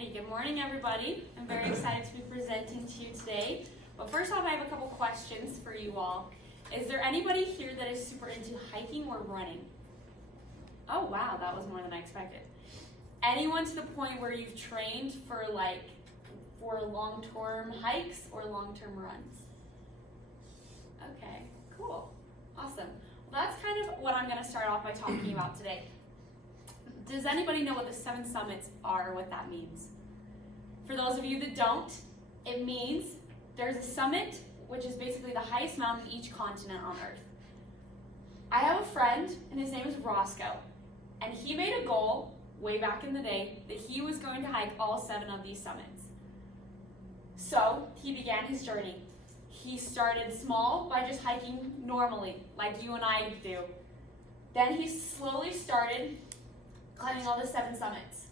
Alrighty, good morning everybody. I'm very excited to be presenting to you today. But first off, I have a couple questions for you all. Is there anybody here that is super into hiking or running? Oh wow, that was more than I expected. Anyone to the point where you've trained for long-term hikes or long-term runs? Okay, cool, awesome. Well, that's kind of what I'm going to start off by talking about today. Does anybody know what the 7 summits are or what that means? For those of you that don't, it means there's a summit, which is basically the highest mountain in each continent on Earth. I have a friend, and his name is Roscoe, and he made a goal way back in the day that he was going to hike all 7 of these summits. So he began his journey. He started small by just hiking normally, like you and I do. Then he slowly started climbing all the 7 summits.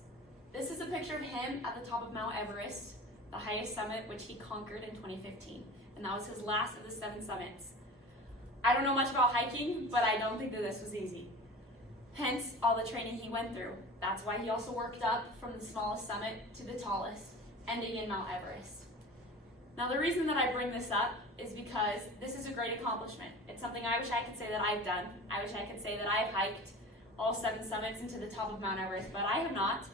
This is a picture of him at the top of Mount Everest, the highest summit which he conquered in 2015. And that was his last of the 7 summits. I don't know much about hiking, but I don't think that this was easy. Hence, all the training he went through. That's why he also worked up from the smallest summit to the tallest, ending in Mount Everest. Now, the reason that I bring this up is because this is a great accomplishment. It's something I wish I could say that I've done. I wish I could say that I've hiked all 7 summits into the top of Mount Everest, but I have not.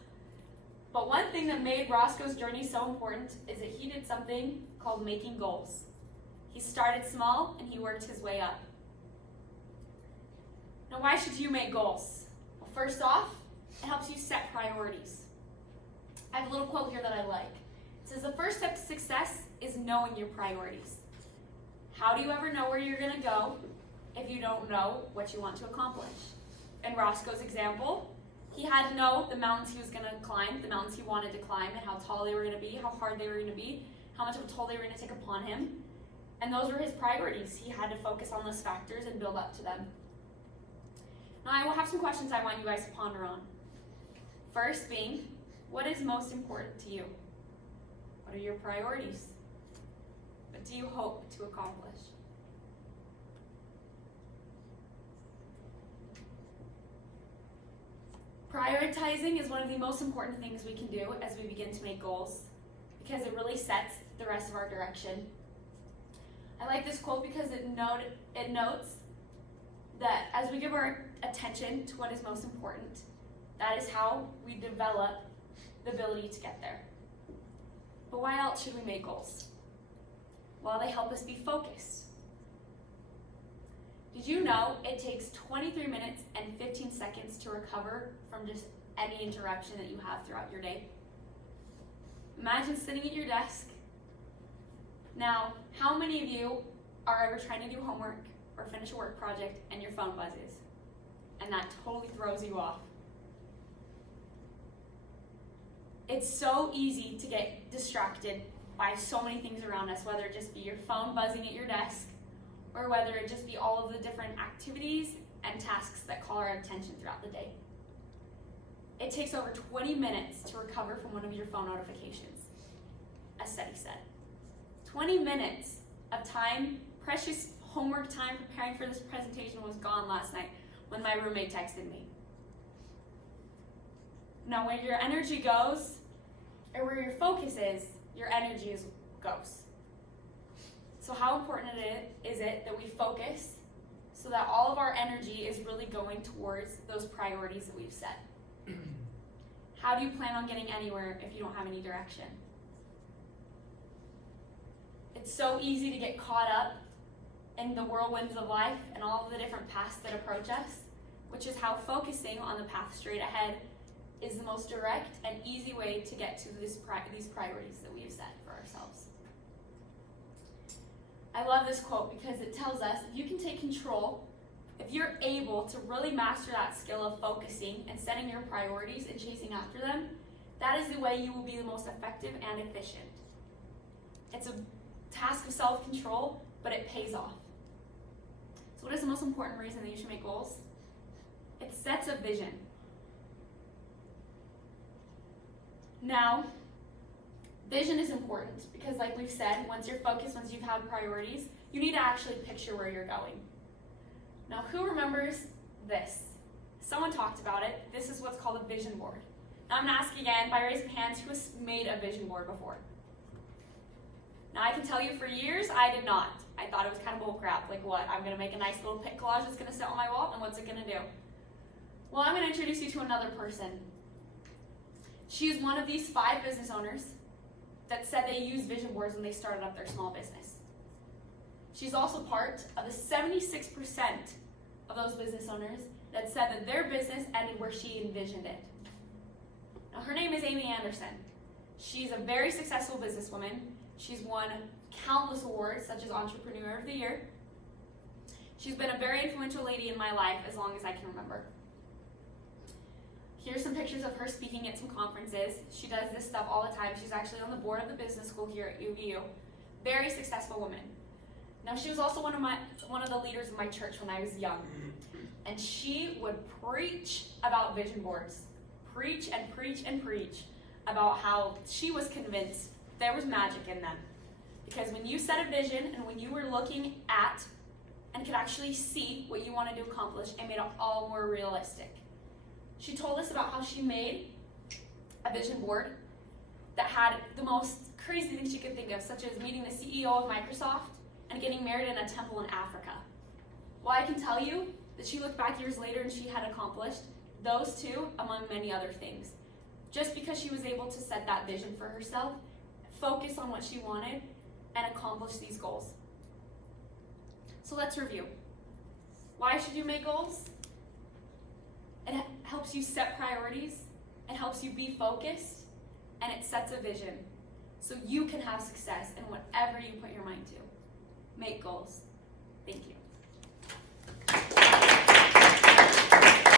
But one thing that made Roscoe's journey so important is that he did something called making goals. He started small and he worked his way up. Now, why should you make goals? Well, first off, it helps you set priorities. I have a little quote here that I like. It says, the first step to success is knowing your priorities. How do you ever know where you're going to go if you don't know what you want to accomplish? In Roscoe's example, he had to know the mountains he was going to climb, the mountains he wanted to climb, and how tall they were going to be, how hard they were going to be, how much of a toll they were going to take upon him. And those were his priorities. He had to focus on those factors and build up to them. Now, I will have some questions I want you guys to ponder on. First being, what is most important to you? What are your priorities? What do you hope to accomplish? Prioritizing is one of the most important things we can do as we begin to make goals because it really sets the rest of our direction. I like this quote because it notes that as we give our attention to what is most important, that is how we develop the ability to get there. But why else should we make goals? Well, they help us be focused. Did you know it takes 23 minutes and 15 seconds to recover from just any interruption that you have throughout your day? Imagine sitting at your desk. Now, how many of you are ever trying to do homework or finish a work project and your phone buzzes? And that totally throws you off. It's so easy to get distracted by so many things around us, whether it just be your phone buzzing at your desk, or whether it just be all of the different activities and tasks that call our attention throughout the day. It takes over 20 minutes to recover from one of your phone notifications, a study said. 20 minutes of time, precious homework time preparing for this presentation was gone last night when my roommate texted me. Now, where your energy goes, or where your focus is, your energy goes. So how important is it that we focus so that all of our energy is really going towards those priorities that we've set? How do you plan on getting anywhere if you don't have any direction? It's so easy to get caught up in the whirlwinds of life and all of the different paths that approach us, which is how focusing on the path straight ahead is the most direct and easy way to get to these priorities that we have set for ourselves. I love this quote because it tells us if you can take control, if you're able to really master that skill of focusing and setting your priorities and chasing after them, that is the way you will be the most effective and efficient. It's a task of self-control, but it pays off. So what is the most important reason that you should make goals? It sets a vision. Now, vision is important because, like we've said, once you're focused, once you've had priorities, you need to actually picture where you're going. Now, who remembers this? Someone talked about it. This is what's called a vision board. Now I'm going to ask again by raising hands who has made a vision board before. Now I can tell you for years I did not. I thought it was kind of bull crap. Like what? I'm going to make a nice little pic collage that's going to sit on my wall, and what's it going to do? Well, I'm going to introduce you to another person. She is one of these 5 business owners that said they used vision boards when they started up their small business. She's also part of the 76% of those business owners that said that their business ended where she envisioned it. Now, her name is Amy Anderson. She's a very successful businesswoman. She's won countless awards, such as Entrepreneur of the Year. She's been a very influential lady in my life as long as I can remember. Here's some pictures of her speaking at some conferences. She does this stuff all the time. She's actually on the board of the business school here at UVU. Very successful woman. Now, she was also one of the leaders of my church when I was young. And she would preach about vision boards. Preach and preach and preach about how she was convinced there was magic in them. Because when you set a vision and when you were looking at and could actually see what you wanted to accomplish, it made it all more realistic. She told us about how she made a vision board that had the most crazy things she could think of, such as meeting the CEO of Microsoft and getting married in a temple in Africa. Well, I can tell you that she looked back years later and she had accomplished those 2 among many other things. Just because she was able to set that vision for herself, focus on what she wanted, and accomplish these goals. So let's review. Why should you make goals? It helps you set priorities, it helps you be focused, and it sets a vision so you can have success in whatever you put your mind to. Make goals. Thank you.